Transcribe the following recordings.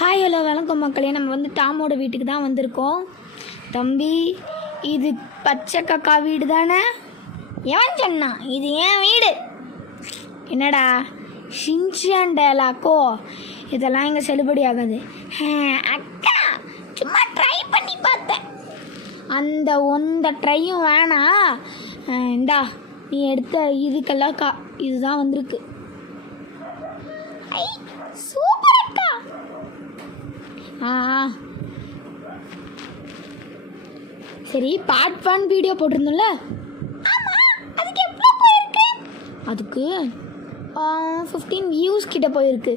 Hi hello வணக்கம் மக்களே. நம்ம டாமோட வீட்டுக்கு தான் வந்திருக்கோம். தம்பி, இது பச்சை கக்கா வீடு தானே? எவன் சொன்னா இது என் வீடு? என்னடா ஷின்சான் டயலாக்கோ? இதெல்லாம் இங்கே செல்லுபடி ஆகாது. அக்கா சும்மா ட்ரை பண்ணி பார்த்தேன். அந்த ட்ரையும் வேணாம். இந்தா நீ எடுத்த இதுக்கெல்லாம் இதுதான் வந்திருக்கு. சூப்பர் அக்கா. சரி, பார்ட் 1 வீடியோ போட்டிருந்தோம்ல, அதுக்கு எவ்வளோ போயிருக்கு? அதுக்கு 15 வியூஸ் கிட்ட போயிருக்கு.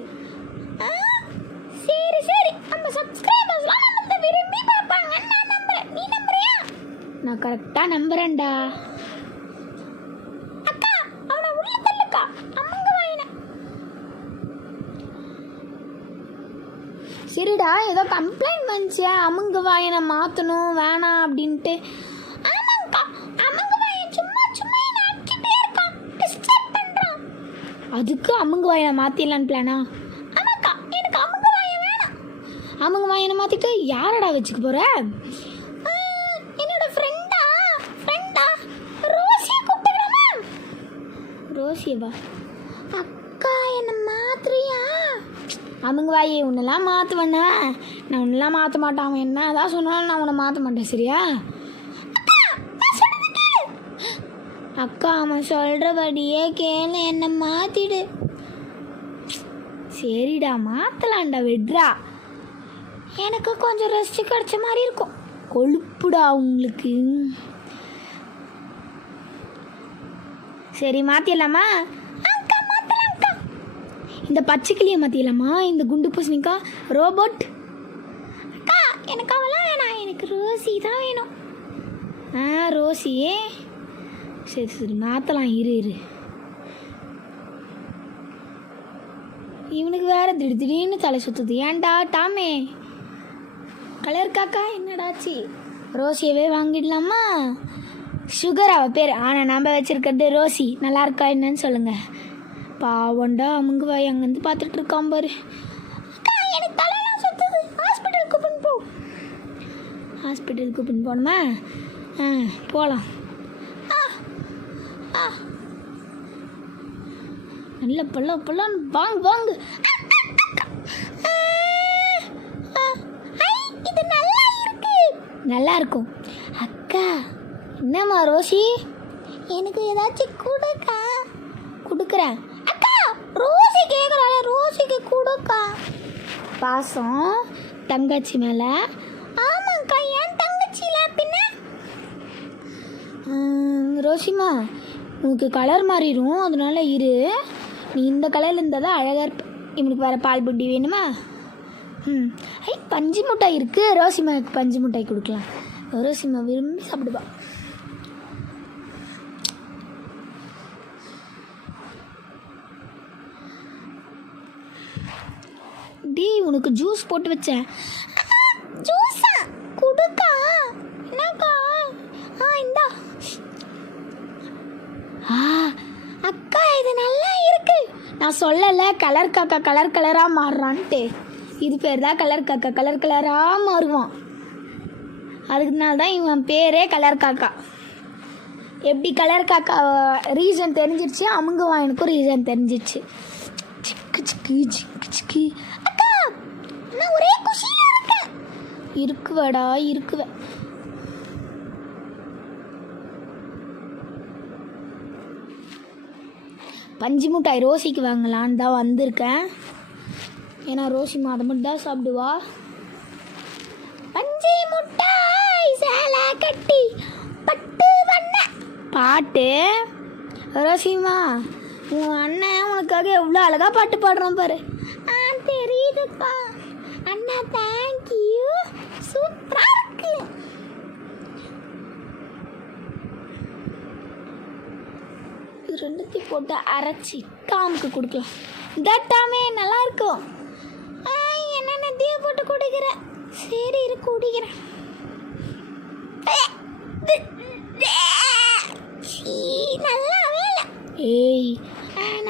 சரி சரி, நம்ம சப்ஸ்கிரைபர்ஸ்லாம் நம்ம விரும்பி பார்ப்பாங்கன்னு நான் நம்புறேன். நீ நம்புறியா? நான் கரெக்டாக நம்புறேன்டா. அக்கா அவனை உள்ள தள்ளுக்கா. சரிடா, ஏதோ கம்ப்ளைண்ட் வந்துச்சு, அமுங்க வாயனை மாற்றணும் வேணாம் அப்படின்ட்டு. ஆமாங்கக்கா, அமுங்க வாயன் சும்மா சும்மா என்ன அடிச்சுட்டே இருக்கான், டிஸ்டர்ப் பண்ணுறான். அதுக்கு அமுங்க வாயனை மாற்றிடலான்னு பிளானா? ஆமாக்கா, எனக்கு அமுங்க வாயன் வேணாம். அமுங்க வாயனை மாற்றிட்டு யாரடா வச்சுக்க போகிற? என்னோட ஃப்ரெண்டா ரோசியை கூப்பிட்டுக்கிறோமா? ரோசியவா? அக்கா என்ன மாத்திரியா? அவங்க வாயே, உன்னெல்லாம் மாற்றுவேண்ணா? நான் உன்னெல்லாம் மாற்ற மாட்டேன். அவன் என்ன ஏதாவது சொன்னாலும் நான் உன்னை மாற்ற மாட்டேன், சரியா? அக்கா அவன் சொல்கிறபடியே கேளு, என்னை மாற்றிடு. சரிடா, மாற்றலான்டா, விட்றா. எனக்கு கொஞ்சம் ரெஸ்ட் கிடச்ச மாதிரி இருக்கும். கொழுப்புடா உங்களுக்கு. சரி, மாற்றிடலாமா? இந்த பச்சை கிளியை மாற்றிடலாமா? இந்த குண்டு பூசணிக்கா ரோபோட். அக்கா எனக்கு அவெல்லாம் வேணாம், எனக்கு ரோசி தான் வேணும். ரோசி. சரி சரி, மாற்றலாம். இரு. இவனுக்கு வேற திடீர்னு தலை சுற்றுது. ஏன்டா டாமே? கலர் காக்கா என்னடாச்சு? ரோசியவே வாங்கிடலாமா? சுகர் அவள் பேர், ஆனால் நம்ம வச்சுருக்கிறது ரோசி. நல்லா இருக்கா என்னன்னு சொல்லுங்கள். பாவண்டா அமுங்க வாய் அங்கேருந்து பார்த்துட்டு இருக்கான் பாரு. எனக்கு தலையெல்லாம் சுத்துது, ஹாஸ்பிட்டலுக்கு கூப்பிட்டு போ. ஹாஸ்பிட்டலுக்கு கூப்பிட்டு போகணுமா? போகலாம். நல்ல பள்ளம் வாங்கு. இது நல்லா இருக்கும். அக்கா என்னம்மா ரோசி? எனக்கு ஏதாச்சும் கொடுக்குறேன். ரோசி கேட்குறாளே, ரோசிக்கு கொடுக்கா. பாசம் தங்கச்சி மேலே. ஆமாக்கா, ஏன் தங்கச்சியில பின்ன? ரோசிமா, உனக்கு கலர் மாறிடும், அதனால இரு. நீ இந்த கலரில் இருந்தால் தான் அழகாக இருப்ப. இவனுக்கு வேறு பால் புட்டி வேணுமா? பஞ்சு மிட்டாய் இருக்குது. ரோசிமாவுக்கு பஞ்சு மிட்டாய் கொடுக்கலாம். ரோசிமா விரும்பி சாப்பிடுவா. டி, உனக்கு ஜூஸ் போட்டு வச்சேன். ஜூஸா குடுக்கா? என்னக்கா? இந்தா. அக்கா இது நல்லா இருக்கு. நான் சொல்லலை கலர் காக்கா கலர் கலராக மாறுறான்ட்டு. இது பேர் தான் கலர் காக்கா, கலர் கலராக மாறுவான். அதுக்குனால தான் இவன் பேரே கலர் காக்கா. எப்படி கலர் காக்கா ரீசன் தெரிஞ்சிருச்சு, அமுங்க வாயனுக்கும் ரீசன் தெரிஞ்சிருச்சு. சிக்கு நான் ஒரே குஷியா இருக்கேன். இருக்குவேன். பஞ்சு மிட்டாய் ரோசிக்கு வாங்கலான்னு தான் வந்திருக்கேன். ஏன்னா ரோசிமா அதை மட்டும் தான் சாப்பிடுவா. பஞ்சு மிட்டாய் சேலை கட்டி பட்டு வண்ண பாட்டு. ரோசிமா, உன் அண்ணன் உனக்காக எவ்வளோ அழகாக பாட்டு பாடுறான் பாரு. தெரியுதுப்பா அண்ணா, தேங்க்யூ. சூப்பராக இருக்கு. இது ரெண்டுத்தையும் போட்டு அரைச்சி டாமுக்கு கொடுக்கலாம். தட்டாமே நல்லா இருக்கும். என்னென்ன தீய போட்டு குடிக்கிறேன். சரி இரு, குடிக்கிறேன். நல்லாவே இல்லை. ஏய்,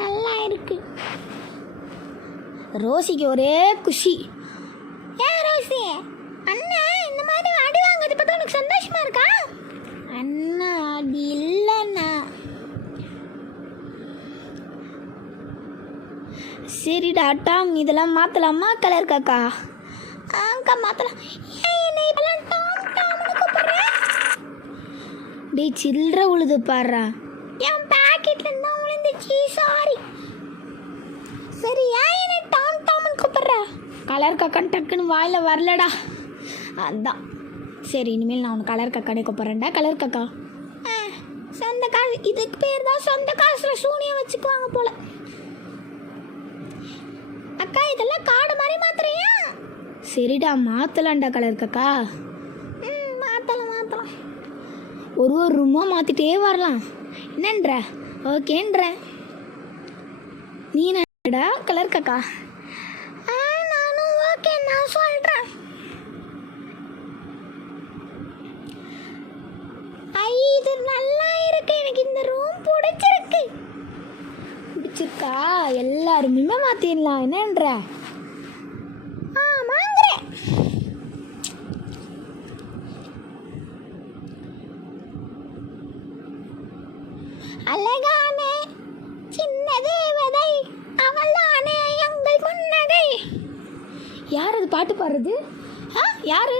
நல்லா இருக்கு. ரோசிக்கு ஒரே குஷி. ஏன் ரோசி அண்ணா இந்த மாதிரி அடி வாங்குறது பார்த்தா உனக்கு சந்தோஷமா இருக்கா? அண்ணா அது இல்லைண்ணா. சரிடா டாம் இதெல்லாம் மாற்றலாமா கலர் காக்கா? ஆக்கா மாற்றலாம். ஏன் என்னை இப்பெல்லாம் டாம் டாம்னு கூப்பிடுறேன்? டேய் சில்லற உழுது பாடுறா. என் பேக்கெட்ல இருந்தா விழுந்துச்சு சாரி. சரி ஏன் என்ன டாம் டாம்னு கூப்பிடுற? கலர் காக்கான்னு டக்குன்னு வாயில் வரலடா அதான். சரி இனிமேல் நான் உனக்கு கலர் காக்கானே கூப்பிட்றேன்டா. கலர் காக்கா சொந்த காசு, இதுக்கு பேர் தான் சொந்த காசில் சூனியம் வச்சுக்குவாங்க போல. அக்கா இதெல்லாம் காடு மாதிரி மாத்துறியா? சரிடா மாற்றலாம்டா கலர் காக்கா. மாற்றலாம் ஒரு ரூமாக மாற்றிட்டே வரலாம். என்னன்ற? ஓகேன்ற. நீ என்னடா கலர் காக்கா? நானும் ஓகே நான் சொல்கிறேன். இது நல்லா இருக்கு, எனக்கு இந்த ரூம் பிடிச்சிருக்கா? எல்லாருமே மாற்றிடலாம். என்னன்ற? ஆமாங்கிறேன். அழகான சின்ன தேவதை அவள்தானே எங்கள் முன்னகை. யார் அது பாட்டு பாடுறது? யாரு?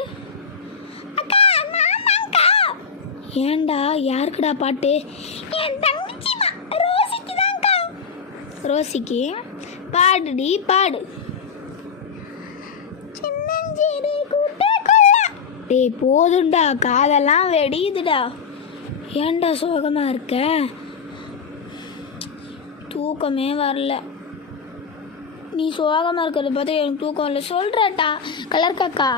அக்கா நான் தான்க்கா. ஏண்டா யாருக்குடா பாட்டு? என் தங்கச்சிமா ரோசிக்கு தான்க்கா. ரோசிக்கு பாடுடி பாடு. சின்னஞ்சிறு கூட்டுக்குள்ள. டேய் போதுண்டா காதெல்லாம் வெடியுதுடா. ஏன்டா சோகமாக இருக்க? தூக்கமே வரல. நீ சோகமாக இருக்கிறத பார்த்து எனக்கு தூக்கம் வரல. சொல்கிறட்டா கலர் காக்கா.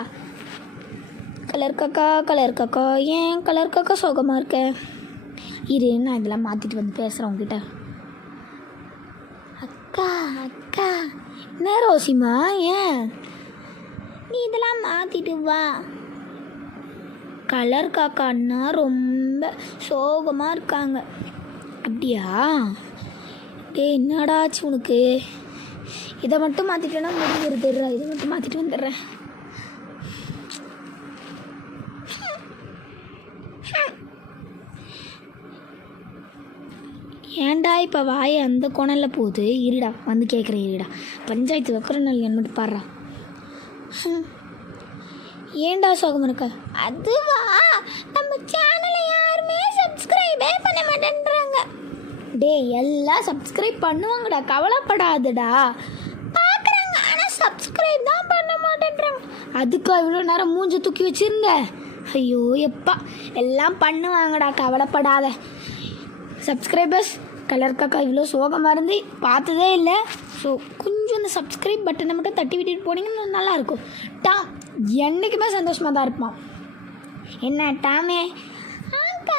கலர் காக்கா கலர் காக்கா ஏன் கலர் காக்கா சோகமாக இருக்க? இரு நான் இதெல்லாம் மாற்றிட்டு வந்து பேசுகிறேன் உங்ககிட்ட. அக்கா அக்கா என்ன ரோசிமா ஏன் நீ இதெல்லாம் மாற்றிட்டு வா. கலர் காக்கா அண்ணா ரொம்ப சோகமாக இருக்காங்க. அப்படியா? டே என்னடாச்சு உனக்கு? இதை மட்டும் மாற்றிட்டேன்னா முடிஞ்சிருதுடுறா. இதை மட்டும் மாற்றிட்டு வந்துடுறேன். ஏன்டா இப்போ வாயை அந்த கோணலில் போகுது? இருடா வந்து கேட்குறேன். இருடா பஞ்சாயத்து வைக்கிற நாள் என் மட்டும் பாடுறா. ஏன்டா சோகம் இருக்க? அதுவா நம்ம சேனலை யாருமே சப்ஸ்கிரைபே பண்ண மாட்டேன்றாங்க. டே எல்லாம் சப்ஸ்கிரைப் பண்ணுவாங்கடா கவலைப்படாதடா. பார்க்குறாங்க ஆனால் சப்ஸ்கிரைப் தான் பண்ண மாட்டேன்றாங்க. அதுக்கா இவ்வளோ நேரம் மூஞ்சி தூக்கி வச்சுருந்த? ஐயோ எப்பா எல்லாம் பண்ணுவாங்கடா கவலைப்படாத. சப்ஸ்கிரைபர்ஸ் கலர் காக்கா இவ்வளோ சோகமாக இருந்து பார்த்ததே இல்லை. ஸோ கொஞ்சம் இந்த சப்ஸ்கிரைப் பட்டனை மட்டும் தட்டி விட்டுட்டு போனீங்கன்னா நல்லாயிருக்கும். டாம் என்றைக்குமே சந்தோஷமாக தான் இருப்பான். என்ன டாமே? ஆக்கா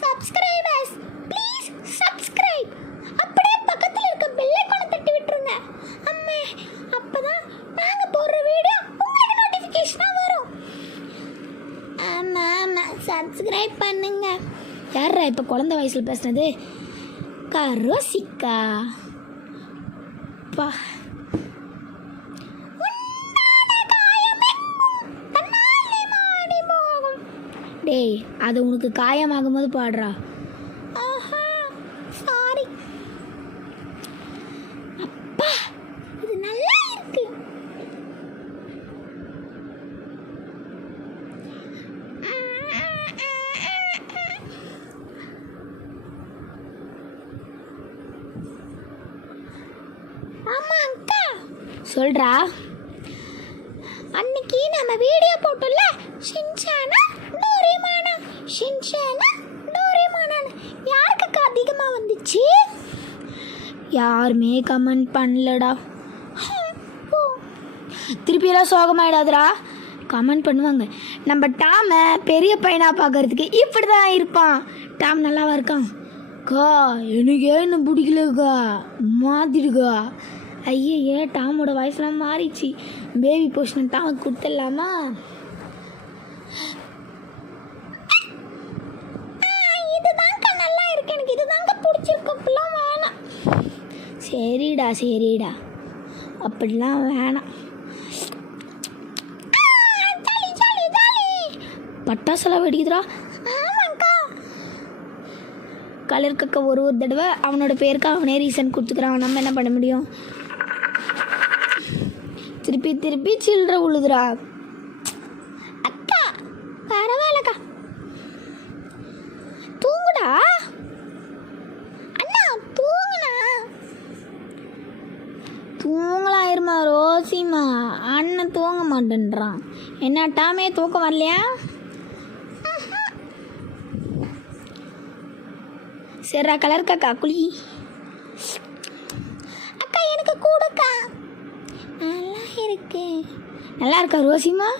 சப்ஸ்கிரைபர்ஸ் ப்ளீஸ் சப்ஸ்கிரைப். அப்படியே பக்கத்தில் இருக்க பெல் ஐகானை தட்டி விட்டுருங்க அம்மே. அப்போ தான் நாங்கள் போடுற வீடியோ உங்களுக்கு நோட்டிஃபிகேஷனாக வரும். ஆமாம் ஆமாம் சப்ஸ்கிரைப் பண்ணுங்க. யாரா இப்போ குழந்தை வயசில் பேசுனது? ரோசிக்கா பா. டேய் அது உனக்கு காயமாகும் போது பாடுறா. சாரி. அப்பா இது நல்லா இருக்கு. ஆமா அக்கா சொல்றா. அன்னைக்கு நம்ம வீடியோ போட்டோம்ல ஷின்சானா டோரேமானா ஷின்சானா டோரேமானா யாருக்கு அதிகமாக வந்துச்சு? யாருமே கமெண்ட் பண்ணலடா. திருப்பியெல்லாம் சோகமாயிடாதடா. கமெண்ட் பண்ணுவாங்க. நம்ம டாமை பெரிய பையனாக பார்க்கறதுக்கு இப்படி தான் இருப்பான். டாம் நல்லாவா இருக்கான்? கா எனக்கு ஏன்னு பிடிக்கலக்கா மாற்றிடுக்கா. ஐயே டாமோட வயசுலாம் மாறிச்சு. பேபி போஷன் டாமுக்கு கொடுத்துடலாமா? இதுதாங்க நல்லா இருக்கு, எனக்கு இதுதாங்க பிடிச்சிருக்கு. அப்படிலாம் வேணாம். சரிடா அப்படிலாம் வேணாம். பட்டாசெல்லாம் வெடிக்குதுடா. ஆமாக்கா. கலர் கக்கா ஒரு தடவை அவனோட பேருக்கு அவனே ரீசன் கொடுத்துக்கிறான். நம்ம என்ன பண்ண முடியும்? திருப்பி திருப்பி சில்லற உழுதுரா. அக்கா பரவாயில்லக்கா, தூங்குடா அண்ணா, தூங்குனா தூங்கலாயிருமா ரோசிமா. அண்ணன் தூங்க மாட்டேன்றான். என்ன டாமே தூக்கம் வரலையா? சரிடா கலர் காக்கா குளி. அக்கா எனக்கு கூடக்கா. நல்லா இருக்கு. நல்லா இருக்கா ரோசிமா?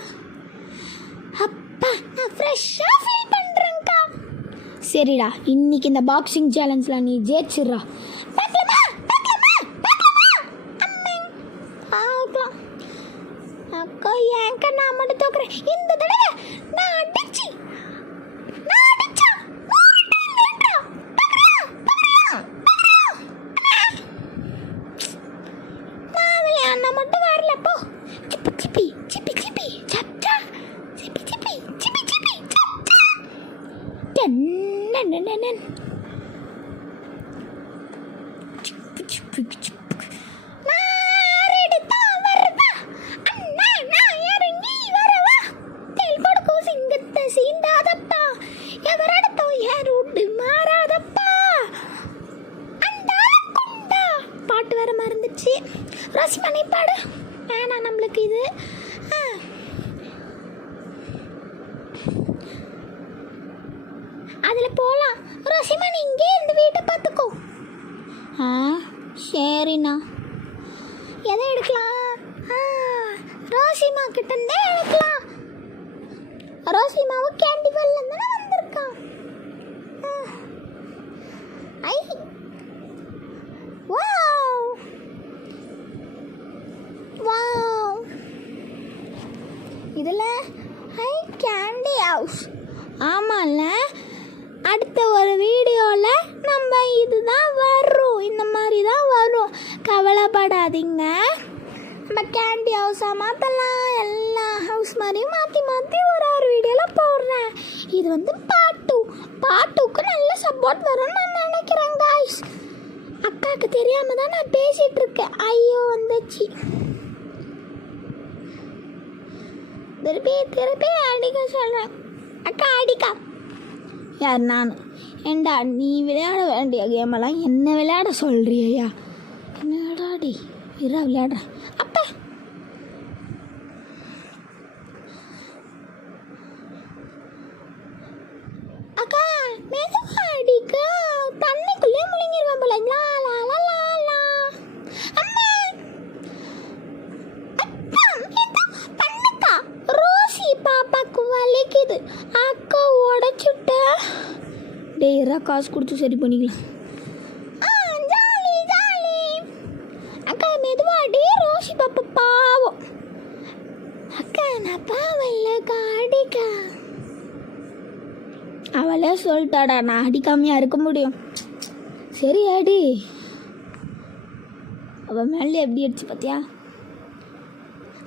அப்பா நான் ஃப்ரெஷ்ஷாக ஃபீல் பண்ணுறேங்க்கா. சரிடா, இன்னைக்கு இந்த பாக்ஸிங் சேலஞ்சில் நீ ஜெயிச்சிடுறா. பார்க்கலாமா பார்க்கலாமா பார்க்கலாமா? பார்க்கலாம். அக்கா ஏன்க்கா நான் மட்டும் தோக்குறேன்? இந்த தடவை நான் அடிச்சு நான் மட்டும் வரலப்போ. சிப்பி சிப்பி சிப்பி சிப்பி சப்டா சிப்பி சிப்பி சிப்பி சிப்பி சப்டா டன்னன்னன்னன் சிப்பி சிப்பி சிப்பி. நான் ரெடிதா வரதா அண்ணா, நான் இறங்கி வரவா? தேல் கொடுக்கும் சிங்கத்தை சீண்டாதப்பா, எவரடத்தோ யாரோடு மாறாதப்பா. அண்டா குண்டா பாட்டு வேற மறந்துச்சு. ரோசிமா நீ பாடு. வேணாம் நம்மளுக்கு இது. அதில் போகலாம். ரோசிமா நீ இங்கே இந்த வீட்டை பார்த்துக்கோ. சரிண்ணா. எதை எடுக்கலாம்? ரோசிமா கிட்டே எடுக்கலாம். ரோசிமாவும் கேண்டி வெல்ல தானே வந்திருக்கான். ஐ வாவ் வாவ். இதில் ஐ கேண்டி ஹவுஸ். ஆமாம்ல, அடுத்த ஒரு வீடியோவில் நம்ம இதுதான் வரும், இந்த மாதிரி தான் வரும். கவலைப்படாதீங்க. நம்ம கேண்டி ஹவுஸாக மாற்றலாம். எல்லா ஹவுஸ் மாதிரியும் மாற்றி மாற்றி ஒரு வீடியோவில் போடுறேன். இது வந்து பாட்டுக்கு நல்ல சப்போர்ட் வரும்னு நான் நினைக்கிறேன் காய்ஸ். அக்காவுக்கு தெரியாமல் தான் நான் பேசிகிட்டு இருக்கேன். ஐயோ வந்துச்சு. திருப்பி அடிக்க சொல்கிறேன். அக்கா அடிக்கா. யார்? நான். ஏண்டா நீ விளையாட வேண்டிய கேமெல்லாம் என்ன விளையாட சொல்கிறியா? என்னடாடி இரா விளையாடுறேன். அப்பா அக்கா மெதுவா அடிக்கா. தண்ணிக்குள்ளே முழுங்கிடுவேன் போல. லா லா லா லா லா. அம்மா பண்ணுக்கா. ரோசி பாப்பாக்கு வலிக்குது. அக்கா உடச்சுட்ட. டேரா காசு கொடுத்து சரி பண்ணிக்கலாம். Jolly jolly. அக்கா மெதுவாடி. ரோசி பாப்பா பாவம். அக்கா நான் பாவம் இல்லைக்கா, அடிக்கா. அவளே சொல்லிட்டாடா, நான் அடிக்காமையா இருக்க முடியும். சரி அடி. அவள் மேலே எப்படி அடிச்சு பார்த்தியா?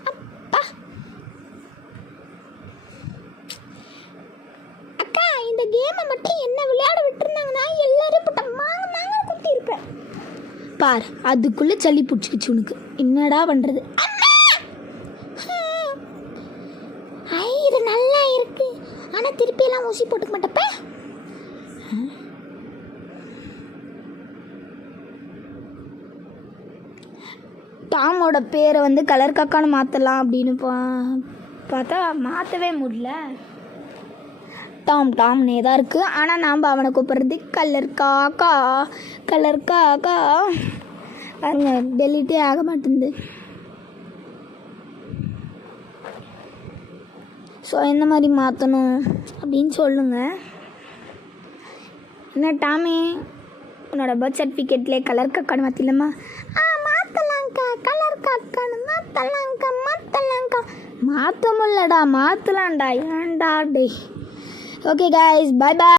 அப்பா அக்கா இந்த கேமை மட்டும் என்ன விளையாட விட்டுருந்தாங்கன்னா எல்லாரும் போட்ட மாங்க குத்தி இருப்பேன். பார், அதுக்குள்ளே சளி பிடிச்சிக்கிச்சு உனக்கு. என்னடா பண்ணுறது? இது நல்லா இருக்கு. ஆனால் திருப்பியெல்லாம் ஊசி போட்டுக்க மாட்டப்ப. டாமோட பேரை வந்து கலர் காக்கான்னு மாற்றலாம் அப்படின்னு பார்த்தா மாற்றவே முடியல. டாம்னே தான் இருக்குது. ஆனால் நாம் அவனை கூப்பிட்றது கலர் காக்கா. பாருங்க, டெலிட்டே ஆக மாட்டேங்குது. ஸோ எந்த மாதிரி மாற்றணும் அப்படின்னு சொல்லுங்கள். என்ன டாமே, உன்னோட பர்த் சர்டிஃபிகேட்லேயே கலர் காக்கான்னு மாற்றிடலாமா? மாற்றலாங்க்கா. கலர் காக்கான்னு மாற்றலாங்க்கா. மாற்ற முடியலடா, மாற்றலாம்டா. ஏன்டா டே. ஓகே கைஸ், பை பாய்.